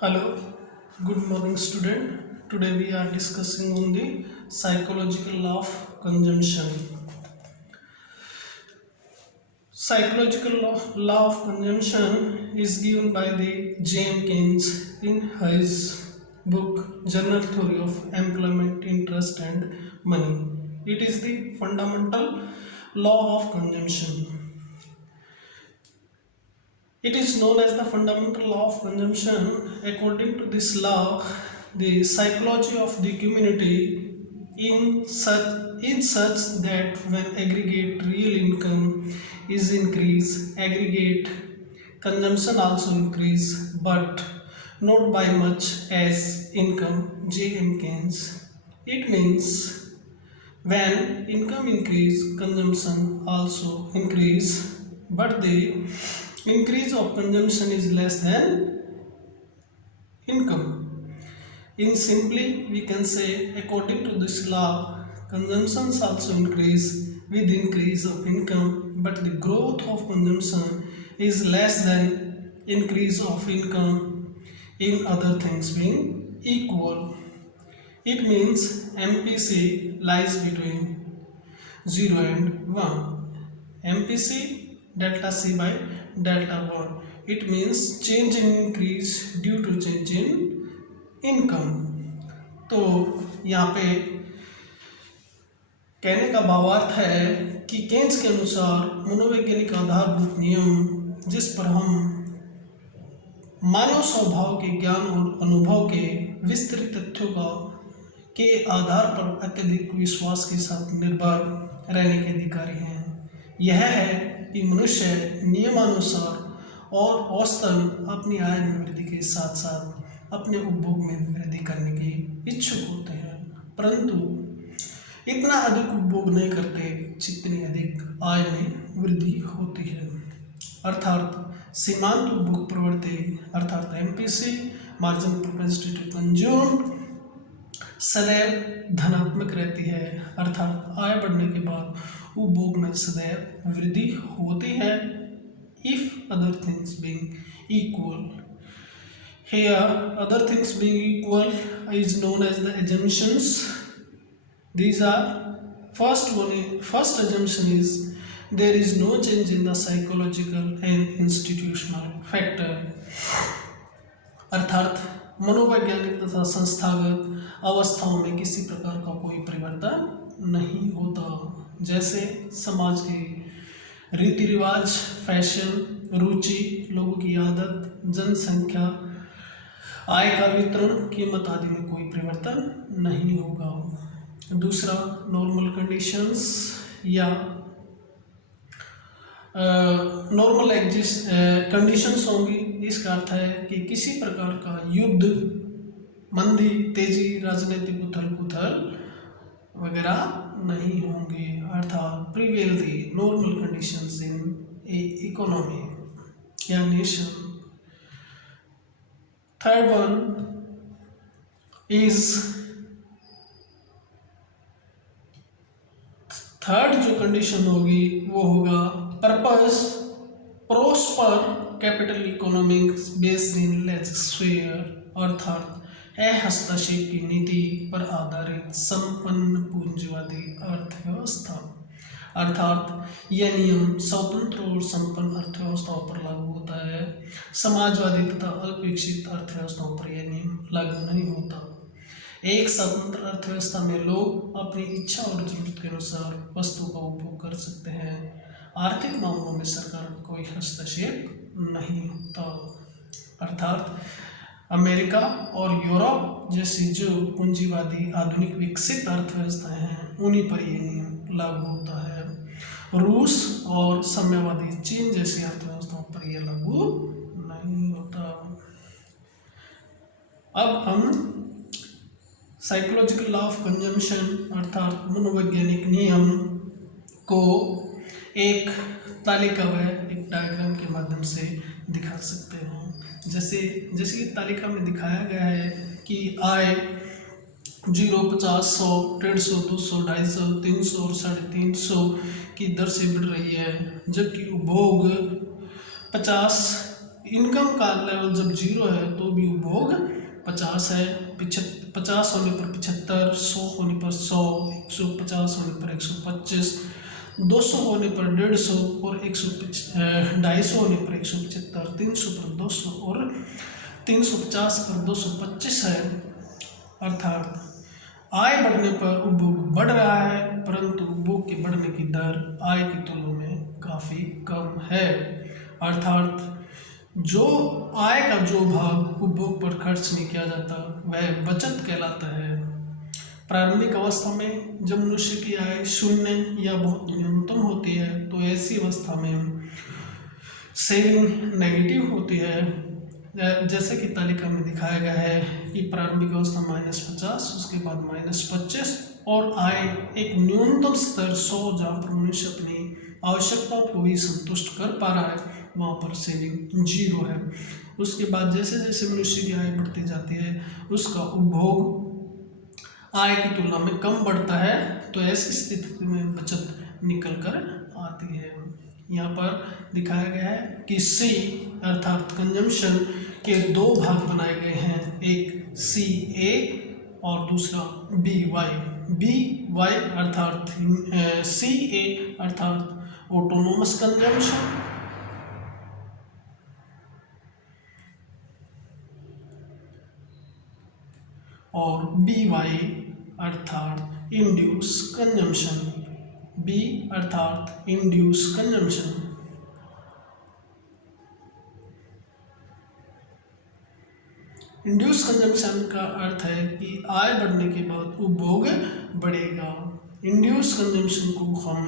Hello, good morning student. Today we are discussing on the psychological law of consumption. Psychological law of consumption is given by the James Keynes in his book General Theory of Employment, Interest and Money. It is the fundamental law of consumption. It is known as the fundamental law of consumption. According to this law, the psychology of the community in such that when aggregate real income is increased, aggregate consumption also increase, but not by much as income. J.M. Keynes. It means when income increase, consumption also increase, but the increase of consumption is less than income. In simply, we can say according to this law, consumptions also increase with increase of income, but the growth of consumption is less than increase of income in other things being equal. It means MPC lies between 0 and 1. MPC delta C by delta 1. It means change in increase due to change in income. तो यहाँ पे कहने का भावार्थ है कि Keynes के अनुसार मनोवैज्ञानिक आधारभूत नियम जिस पर हम मानव स्वभाव के ज्ञान और अनुभव के विस्तृत तथ्यों का के आधार पर अत्यधिक विश्वास के साथ निर्भर रहने के अधिकारी हैं। यह है कि मनुष्य नियमानुसार और औसतन अपनी आय में वृद्धि के साथ साथ अपने उपभोग में भी वृद्धि करने के इच्छुक होते हैं, परंतु इतना अधिक उपभोग नहीं करते जितनी अधिक आय में वृद्धि होती है। अर्थात सीमांत उपभोग प्रवृत्ति अर्थात MPC margin propensity to consume सदैव धनात्मक रहती है, अर्थात आय बढ़ने के बाद उपभोग में सदैव वृद्धि होती है। If other things being equal, here other things being equal is known as the assumptions. These are first assumption is there is no change in the psychological and institutional factor, अर्थात मनोवैज्ञानिक तथा संस्थागत अवस्थाओं में किसी प्रकार का कोई परिवर्तन नहीं होता, जैसे समाज के रीति रिवाज, फैशन, रुचि, लोगों की आदत, जनसंख्या, आय का वितरण, कीमत आदि में कोई परिवर्तन नहीं होगा। दूसरा नॉर्मल कंडीशंस या नॉर्मल कंडीशंस होंगी। इसका अर्थ है कि किसी प्रकार का युद्ध, मंदी, तेजी, राजनीतिक उथल पुथल वगैरह नहीं होंगे, अर्थात prevail the normal conditions in a economy या nation. Third one is third जो कंडीशन होगी वो होगा purpose prosper capital economics based in legislature, अर्थात हस्तक्षेप की नीति पर आधारित संपन्न पूंजीवादी अर्थव्यवस्था, अर्थात यह नियम स्वतंत्र और संपन्न अर्थव्यवस्थाओं पर लागू होता है। समाजवादी तथा अल्पविकसित अर्थव्यवस्थाओं पर यह नियम लागू नहीं होता। एक स्वतंत्र अर्थव्यवस्था में लोग अपनी इच्छा और जरूरत के अनुसार वस्तु का उपभोग कर सकते हैं। आर्थिक मामलों में सरकार का कोई हस्तक्षेप नहीं होता, अर्थात अमेरिका और यूरोप जैसी जो पूंजीवादी आधुनिक विकसित अर्थव्यवस्थाएं हैं उन्हीं पर यह नियम लागू होता है। रूस और साम्यवादी चीन जैसी अर्थव्यवस्थाओं पर यह लागू नहीं होता। अब हम साइकोलॉजिकल लॉ ऑफ कंजम्पशन अर्थात मनोवैज्ञानिक नियम को एक तालिका व एक डायग्राम के माध्यम से दिखा सकते हैं। जैसे तालिका में दिखाया गया है कि आय 0, 50, 100, 150, 200, 250, 300 और 350 की दर से बढ़ रही है, जबकि उपभोग 50 इनकम का लेवल जब 0 है तो भी उपभोग 50 है। 50 होने पर 75, 100 होने पर 100, 150 होने पर 125, 200 होने पर 150 और 250 होने पर 175, 300 पर 200 और 350 पर 225 है। अर्थात आय बढ़ने पर उपभोग बढ़ रहा है, परंतु उपभोग के बढ़ने की दर आय की तुलना में काफ़ी कम है। अर्थात जो आय का जो भाग उपभोग पर खर्च नहीं किया जाता वह बचत कहलाता है। प्रारंभिक अवस्था में जब मनुष्य की आय शून्य या बहुत न्यूनतम होती है तो ऐसी अवस्था में सेविंग नेगेटिव होती है। जैसे कि तालिका में दिखाया गया है कि प्रारंभिक अवस्था -50, उसके बाद -25 और आय एक न्यूनतम स्तर 100 जहाँ पर मनुष्य अपनी आवश्यकताओं को ही संतुष्ट कर पा रहा है वहाँ पर सेविंग 0 है। उसके बाद जैसे जैसे मनुष्य की आय बढ़ती जाती है उसका उपभोग आय की तुलना में कम बढ़ता है, तो ऐसी स्थिति में बचत निकल कर आती है। यहाँ पर दिखाया गया है कि सी अर्थात कंजम्पशन के दो भाग बनाए गए हैं, एक सी ए और दूसरा बी वाई अर्थात सी ए अर्थात ऑटोनोमस कंजम्पशन और बी वाई अर्थात इंड्यूस कंजम्पशन। बी अर्थात इंड्यूस कंजम्पशन। इंड्यूस कंजम्पशन का अर्थ है कि आय बढ़ने के बाद उपभोग बढ़ेगा। इंड्यूस कंजम्पशन को हम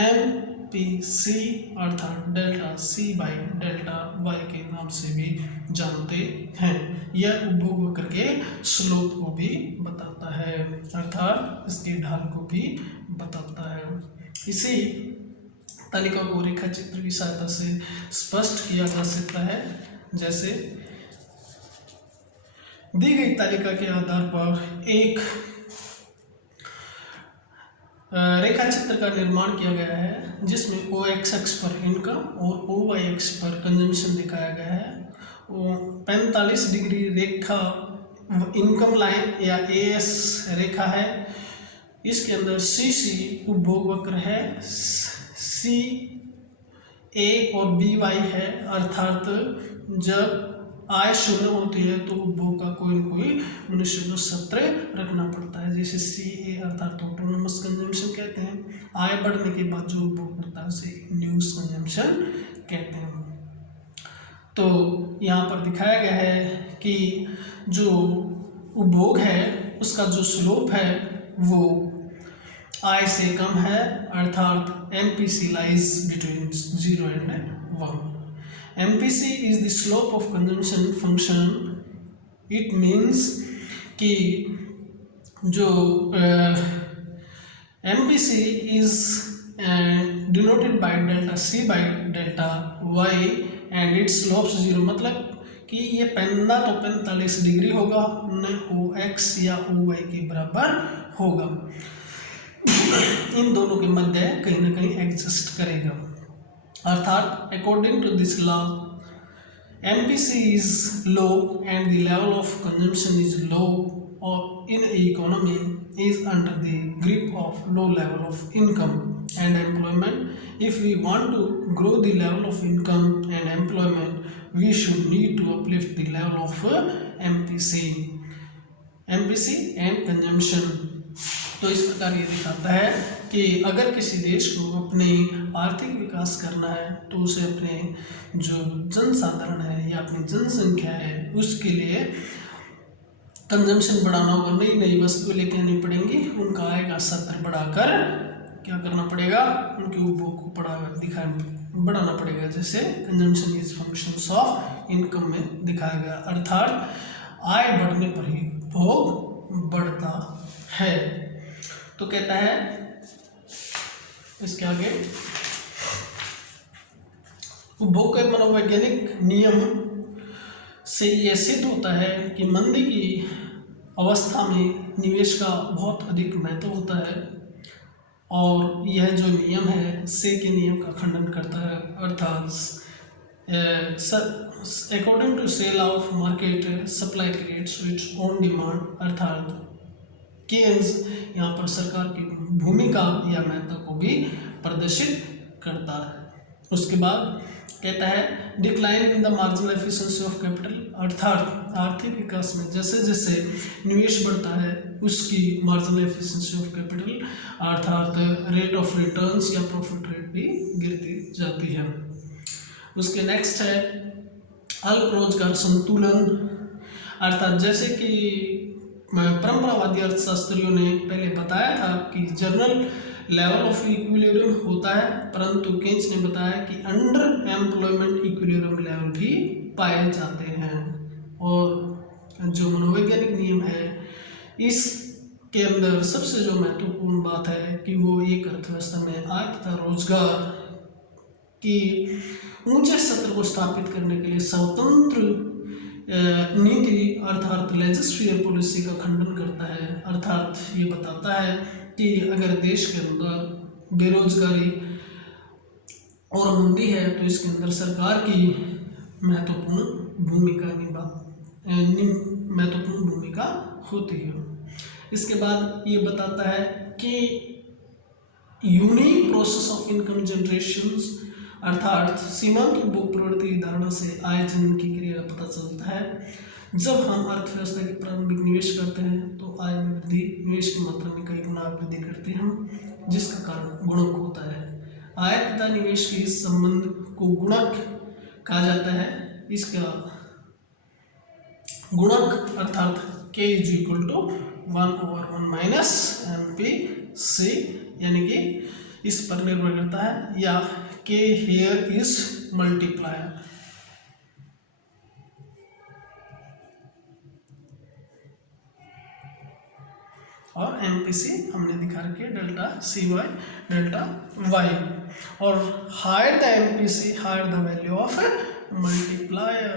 MPC अर्थात delta C by delta Y के नाम से भी जानते हैं। यह उपभोग वक्र के स्लोप को भी बताता है अर्थात इसके ढाल को भी बताता है। इसी तालिका को रेखा चित्र की सहायता से स्पष्ट किया जा सकता है। जैसे दी गई तालिका के आधार पर एक रेखा चित्र का निर्माण किया गया है जिसमें OX अक्ष पर इनकम और OY अक्ष पर कंजम्पशन दिखाया गया है। 45 डिग्री रेखा इनकम लाइन या AS रेखा है। इसके अंदर CC उपभोग वक्र है, CA और BY है अर्थात जब आय शून्य होती है तो उपभोग का कोई न कोई मनुष्य को सत्र रखना पड़ता है, जैसे CA अर्थात ऑटोनोमस कंजम्पशन कहते हैं। आय बढ़ने के बाद जो उपभोग बढ़ता है उसे इंड्यूस कंजम्पशन कहते हैं। तो यहाँ पर दिखाया गया है कि जो उपभोग है उसका जो स्लोप है वो आय से कम है अर्थात MPC lies between 0 and 1. MPC is the slope of consumption function. It means कि जो MPC is denoted by delta C by delta Y and its slope 0, मतलब कि ये ना तो 45 डिग्री होगा न OX या OY के बराबर होगा, इन दोनों के मध्य कहीं ना कहीं एग्जिस्ट करेगा। अर्थात according to this law MPC is low and the level of consumption is low or in a economy is under the grip of low level of income and employment. If we want to grow the level of income and employment, we should need to uplift the level of MPC and consumption. तो इस प्रकार ये दिखाता है कि अगर किसी देश को अपने आर्थिक विकास करना है तो उसे अपने जो जनसाधारण है या अपनी जनसंख्या है उसके लिए कंजम्पशन बढ़ाना होगा, नई नई वस्तुएं लेके आनी पड़ेंगी, उनका आय का स्तर बढ़ाकर क्या करना पड़ेगा, उनके उपभोग को बढ़ाना पड़ेगा, जैसे consumption is functions of income में दिखाया गया। अर्थात आय बढ़ने पर ही उपभोग बढ़ता है। तो कहता है इसके आगे उपभोग के मनोवैज्ञानिक नियम से यह सिद्ध होता है कि मंदी की अवस्था में निवेश का बहुत अधिक महत्व होता है और यह जो नियम है से के नियम का खंडन करता है। अर्थात according to sale of market supply creates its own demand, अर्थात केन्स यहाँ पर सरकार की भूमिका या महत्व को भी प्रदर्शित करता है। उसके बाद कहता है decline in the marginal efficiency of capital, अर्थात आर्थिक विकास में जैसे जैसे निवेश बढ़ता है उसकी मार्जिनल एफिशिएंसी ऑफ कैपिटल अर्थात रेट ऑफ रिटर्न्स या प्रॉफिट रेट भी गिरती जाती है। उसके नेक्स्ट है अल्प रोजगार संतुलन, अर्थात जैसे कि परंपरावादी अर्थशास्त्रियों ने पहले बताया था कि जनरल लेवल ऑफ इक्विलिब्रियम होता है, परंतु केन्स ने बताया कि अंडर एम्प्लॉयमेंट इक्विलिब्रियम लेवल भी पाए जाते हैं। और जो मनोवैज्ञानिक नियम है इसके अंदर सबसे जो महत्वपूर्ण बात है कि वो एक अर्थव्यवस्था में आय तथा रोजगार की ऊंचे स्तर को स्थापित करने के लिए स्वतंत्र नीति अर्थात लेजिस्लेटिव पॉलिसी का खंडन करता है। अर्थात ये बताता है कि अगर देश के अंदर बेरोजगारी और मंदी है तो इसके अंदर सरकार की महत्वपूर्ण भूमिका होती है। इसके बाद ये बताता है कि unique process of income generations, अर्थात सीमांत उपभोग प्रवृत्ति की धारणा से आय जनन की क्रिया का पता चलता है। जब हम अर्थव्यवस्था के प्रारंभिक निवेश करते हैं तो आय में वृद्धि निवेश की मात्रा में कई गुना वृद्धि करते हैं हम, जिसका कारण गुणक होता है। आय तथा निवेश के इस संबंध को गुणक कहा जाता है। इसका गुणक अर्थात k = 1/1 माइनस MPC, यानी कि इस पर निर्भर करता है, या k here is multiplier। और MPC हमने दिखा रखी है डेल्टा CY डेल्टा Y, और higher the MPC higher the value of multiplier,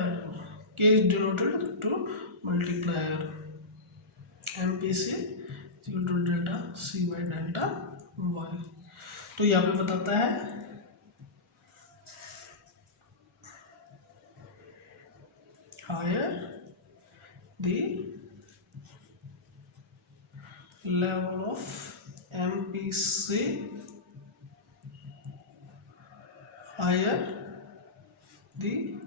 k is denoted to multiplier, MPC = delta CY delta Y। तो यहाँ पे बताता है higher the level of MPC, higher the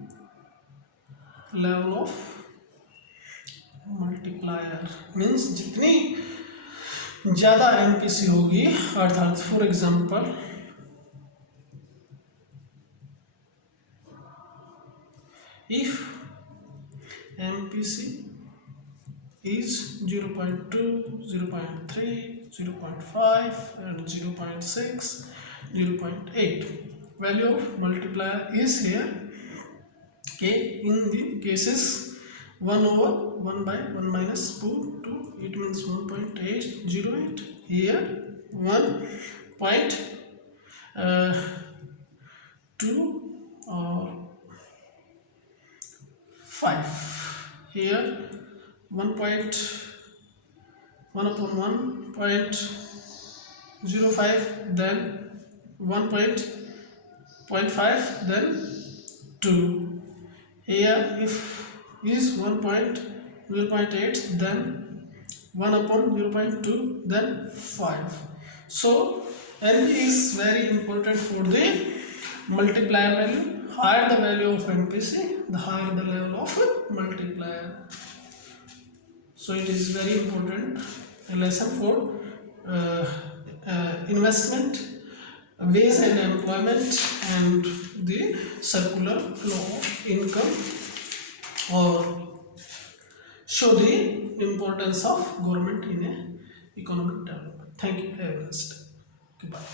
level of multiplier, means जितनी ज़्यादा MPC होगी, अर्थात for example if MPC is 0.2, 0.3, 0.5 and 0.6, 0.8, value of multiplier is here k in the cases 1/1 minus 2, it means 1.808, here 1.2 or 5, here 1/1.05, then 1.5, then 2, here if is 1.0.8, then 1/0.2, then 5. So n is very important for the multiplier value. Higher the value of MPC, the higher the level of multiplier. So it is very important lesson for investment, wage and employment, and the circular flow of income, or show the importance of government in economic development. Thank you. Have a nice day. Goodbye.